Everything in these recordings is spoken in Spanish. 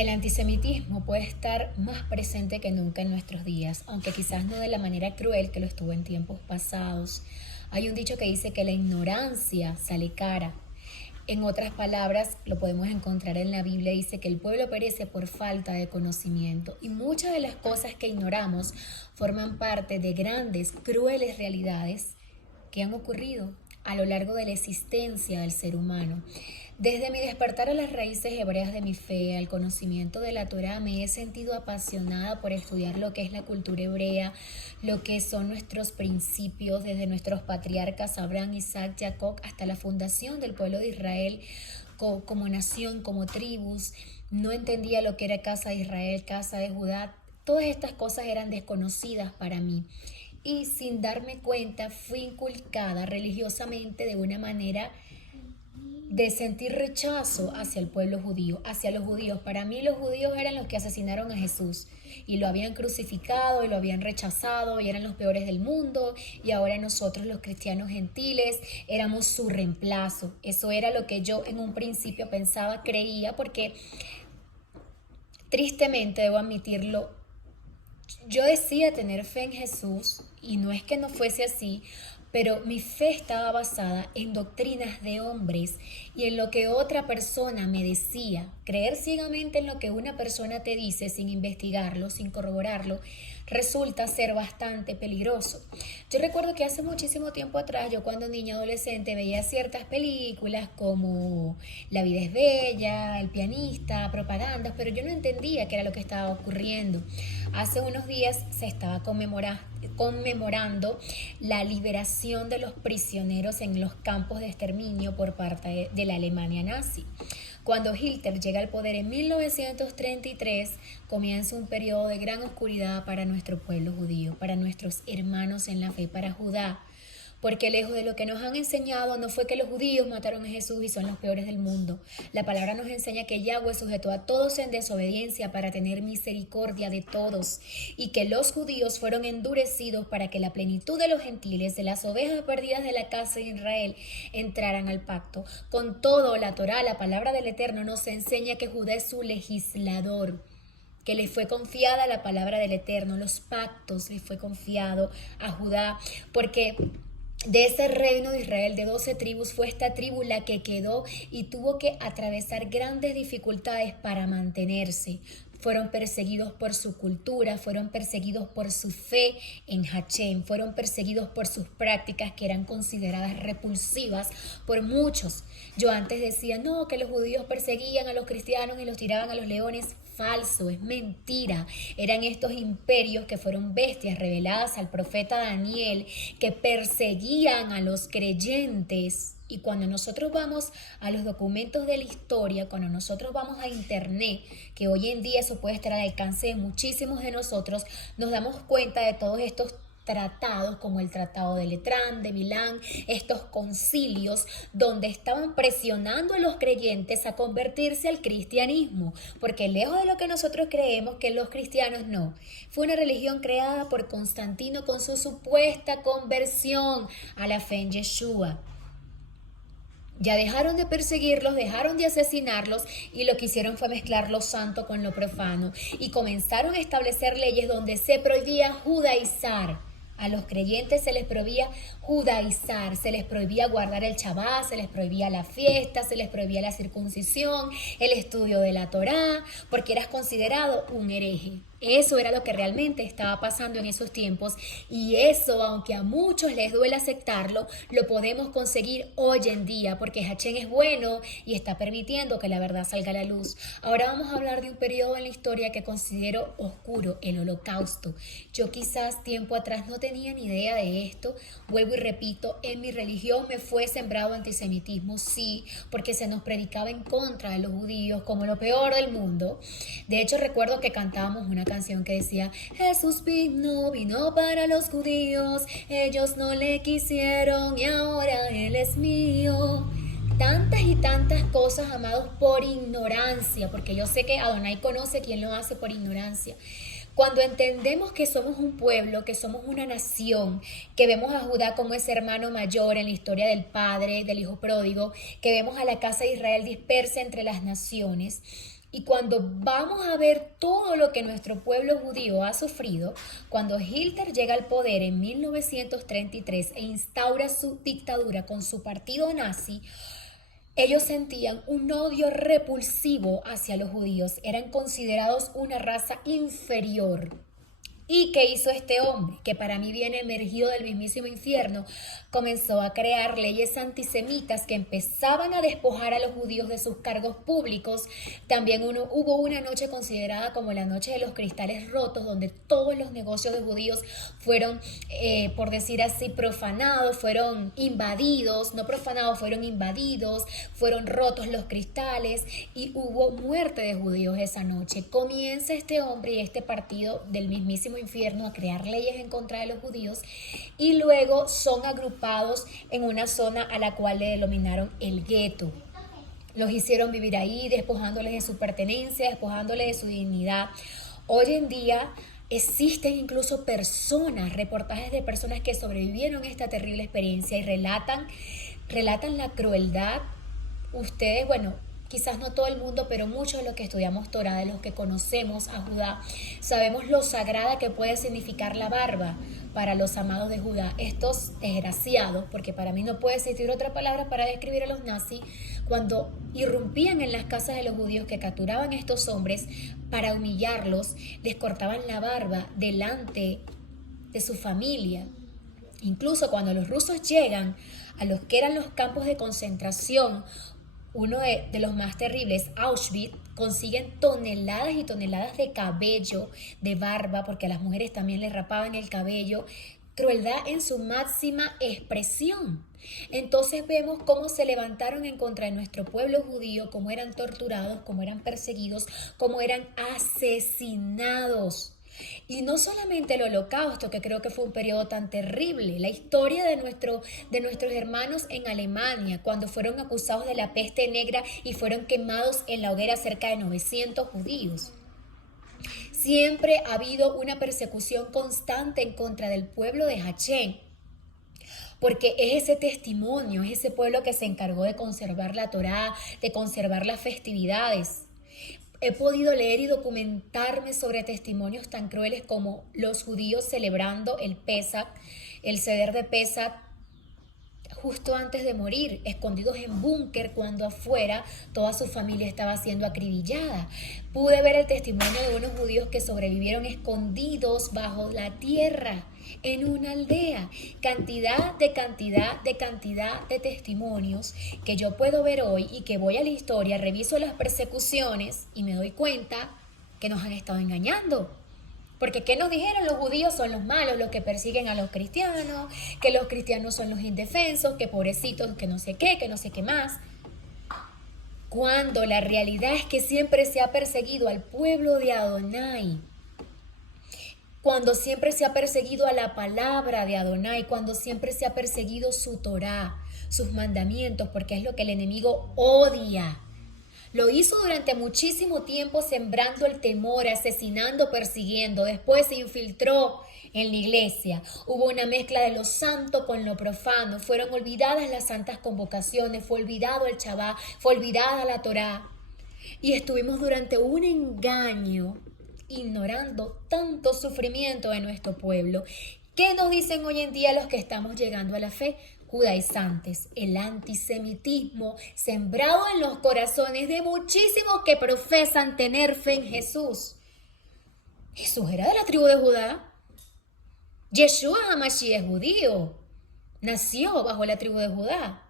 El antisemitismo puede estar más presente que nunca en nuestros días, aunque quizás no de la manera cruel que lo estuvo en tiempos pasados. Hay un dicho que dice que la ignorancia sale cara. En otras palabras, lo podemos encontrar en la Biblia, dice que el pueblo perece por falta de conocimiento. Y muchas de las cosas que ignoramos forman parte de grandes, crueles realidades que han ocurrido a lo largo de la existencia del ser humano. Desde mi despertar a las raíces hebreas de mi fe, al conocimiento de la Torá, me he sentido apasionada por estudiar lo que es la cultura hebrea, lo que son nuestros principios, desde nuestros patriarcas Abraham, Isaac, Jacob, hasta la fundación del pueblo de Israel como nación, como tribus. No entendía lo que era casa de Israel, casa de Judá. Todas estas cosas eran desconocidas para mí y sin darme cuenta fui inculcada religiosamente de una manera de sentir rechazo hacia el pueblo judío, hacia los judíos. Para mí los judíos eran los que asesinaron a Jesús y lo habían crucificado y lo habían rechazado y eran los peores del mundo, y ahora nosotros los cristianos gentiles éramos su reemplazo. Eso era lo que yo en un principio pensaba, creía, porque tristemente debo admitirlo, yo decía tener fe en Jesús y no es que no fuese así, pero mi fe estaba basada en doctrinas de hombres y en lo que otra persona me decía. Creer ciegamente en lo que una persona te dice sin investigarlo, sin corroborarlo, resulta ser bastante peligroso. Yo recuerdo que hace muchísimo tiempo atrás, yo cuando niña adolescente veía ciertas películas como La vida es bella, El pianista, propagandas, pero yo no entendía qué era lo que estaba ocurriendo. Hace unos días se estaba conmemorando la liberación de los prisioneros en los campos de exterminio por parte de la Alemania nazi. Cuando Hitler llega al poder en 1933, comienza un periodo de gran oscuridad para nuestro pueblo judío, para nuestros hermanos en la fe, para Judá. Porque lejos de lo que nos han enseñado, no fue que los judíos mataron a Jesús y son los peores del mundo. La palabra nos enseña que Yahweh sujetó a todos en desobediencia para tener misericordia de todos, y que los judíos fueron endurecidos para que la plenitud de los gentiles, de las ovejas perdidas de la casa de Israel, entraran al pacto. Con todo, la Torá, la palabra del Eterno, nos enseña que Judá es su legislador, que le fue confiada la palabra del Eterno, los pactos le fue confiado a Judá, porque de ese reino de Israel de 12 tribus fue esta tribu la que quedó y tuvo que atravesar grandes dificultades para mantenerse. Fueron perseguidos por su cultura, fueron perseguidos por su fe en Hachem, fueron perseguidos por sus prácticas que eran consideradas repulsivas por muchos. Yo antes decía, no, que los judíos perseguían a los cristianos y los tiraban a los leones. Falso, es mentira. Eran estos imperios que fueron bestias reveladas al profeta Daniel, que perseguían a los creyentes. Y cuando nosotros vamos a los documentos de la historia, cuando nosotros vamos a internet, que hoy en día eso puede estar al alcance de muchísimos de nosotros, nos damos cuenta de todos estos tratados como el Tratado de Letrán, de Milán, estos concilios donde estaban presionando a los creyentes a convertirse al cristianismo, porque lejos de lo que nosotros creemos que los cristianos no, fue una religión creada por Constantino con su supuesta conversión a la fe en Yeshua. Ya dejaron de perseguirlos, dejaron de asesinarlos y lo que hicieron fue mezclar lo santo con lo profano y comenzaron a establecer leyes donde se prohibía judaizar. A los creyentes se les prohibía judaizar, se les prohibía guardar el Shabbat, se les prohibía la fiesta, se les prohibía la circuncisión, el estudio de la Torá, porque eras considerado un hereje. Eso era lo que realmente estaba pasando en esos tiempos, y eso, aunque a muchos les duele aceptarlo, lo podemos conseguir hoy en día porque Hachén es bueno y está permitiendo que la verdad salga a la luz. Ahora vamos a hablar de un periodo en la historia que considero oscuro, el Holocausto. Yo quizás tiempo atrás no tenía ni idea de esto. Vuelvo y repito, en mi religión me fue sembrado antisemitismo, sí, porque se nos predicaba en contra de los judíos como lo peor del mundo. De hecho, recuerdo que cantábamos una canción que decía: Jesús vino para los judíos, ellos no le quisieron y ahora Él es mío. Tantas y tantas cosas, amados, por ignorancia, porque yo sé que Adonai conoce quién lo hace por ignorancia. Cuando entendemos que somos un pueblo, que somos una nación, que vemos a Judá como ese hermano mayor en la historia del padre, del hijo pródigo, que vemos a la casa de Israel dispersa entre las naciones, Y cuando vamos a ver todo lo que nuestro pueblo judío ha sufrido, cuando Hitler llega al poder en 1933 e instaura su dictadura con su partido nazi, ellos sentían un odio repulsivo hacia los judíos, eran considerados una raza inferior. ¿Y qué hizo este hombre? Que para mí viene emergido del mismísimo infierno. Comenzó a crear leyes antisemitas que empezaban a despojar a los judíos de sus cargos públicos. También hubo una noche considerada como la noche de los cristales rotos, donde todos los negocios de judíos fueron, por decir así, profanados, fueron invadidos, no profanados, fueron invadidos, fueron rotos los cristales y hubo muerte de judíos esa noche. Comienza este hombre y este partido del mismísimo infierno a crear leyes en contra de los judíos y luego son agrupados en una zona a la cual le denominaron el gueto. Los hicieron vivir ahí, despojándoles de su pertenencia, despojándoles de su dignidad. Hoy en día existen incluso reportajes de personas que sobrevivieron a esta terrible experiencia y relatan la crueldad. Ustedes, bueno, quizás no todo el mundo, pero muchos de los que estudiamos Torá, de los que conocemos a Judá, sabemos lo sagrada que puede significar la barba para los amados de Judá. Estos desgraciados, porque para mí no puede existir otra palabra para describir a los nazis, cuando irrumpían en las casas de los judíos que capturaban a estos hombres para humillarlos, les cortaban la barba delante de su familia. Incluso cuando los rusos llegan a los que eran los campos de concentración, uno de los más terribles, Auschwitz, consiguen toneladas y toneladas de cabello, de barba, porque a las mujeres también les rapaban el cabello. Crueldad en su máxima expresión. Entonces vemos cómo se levantaron en contra de nuestro pueblo judío, cómo eran torturados, cómo eran perseguidos, cómo eran asesinados. Y no solamente el Holocausto, que creo que fue un periodo tan terrible, la historia de nuestros hermanos en Alemania, cuando fueron acusados de la peste negra y fueron quemados en la hoguera cerca de 900 judíos. Siempre ha habido una persecución constante en contra del pueblo de Hachén, porque es ese testimonio, es ese pueblo que se encargó de conservar la Torá, de conservar las festividades. He podido leer y documentarme sobre testimonios tan crueles como los judíos celebrando el Pesach, el Seder de Pesach, justo antes de morir, escondidos en búnker cuando afuera toda su familia estaba siendo acribillada. Pude ver el testimonio de unos judíos que sobrevivieron escondidos bajo la tierra en una aldea. Cantidad de testimonios que yo puedo ver hoy y que voy a la historia, reviso las persecuciones y me doy cuenta que nos han estado engañando. Porque ¿qué nos dijeron? Los judíos son los malos, los que persiguen a los cristianos, que los cristianos son los indefensos, que pobrecitos, que no sé qué más. Cuando la realidad es que siempre se ha perseguido al pueblo de Adonai. Cuando siempre se ha perseguido a la palabra de Adonai, cuando siempre se ha perseguido su Torá, sus mandamientos, porque es lo que el enemigo odia. Lo hizo durante muchísimo tiempo sembrando el temor, asesinando, persiguiendo. Después se infiltró en la iglesia. Hubo una mezcla de lo santo con lo profano. Fueron olvidadas las santas convocaciones, fue olvidado el Shabbat, fue olvidada la Torá. Y estuvimos durante un engaño ignorando tanto sufrimiento de nuestro pueblo. ¿Qué nos dicen hoy en día los que estamos llegando a la fe? Judaizantes, el antisemitismo sembrado en los corazones de muchísimos que profesan tener fe en Jesús. Jesús era de la tribu de Judá. Yeshua HaMashiach es judío. Nació bajo la tribu de Judá.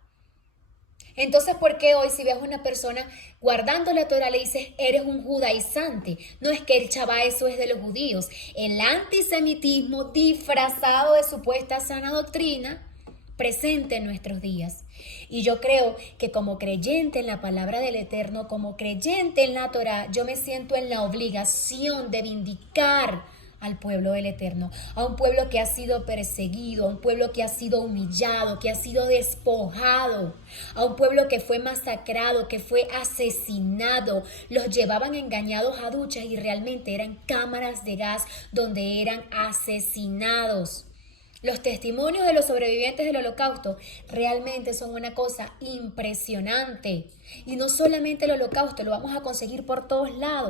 Entonces, ¿por qué hoy si ves a una persona guardando la Torah le dices, eres un judaizante? No es que el Shabbat eso es de los judíos. El antisemitismo disfrazado de supuesta sana doctrina presente en nuestros días. Y yo creo que como creyente en la palabra del Eterno, como creyente en la Torah, yo me siento en la obligación de vindicar al pueblo del Eterno, a un pueblo que ha sido perseguido, a un pueblo que ha sido humillado, que ha sido despojado, a un pueblo que fue masacrado, que fue asesinado. Los llevaban engañados a duchas y realmente eran cámaras de gas donde eran asesinados. Los testimonios de los sobrevivientes del Holocausto realmente son una cosa impresionante. Y no solamente el Holocausto, lo vamos a conseguir por todos lados.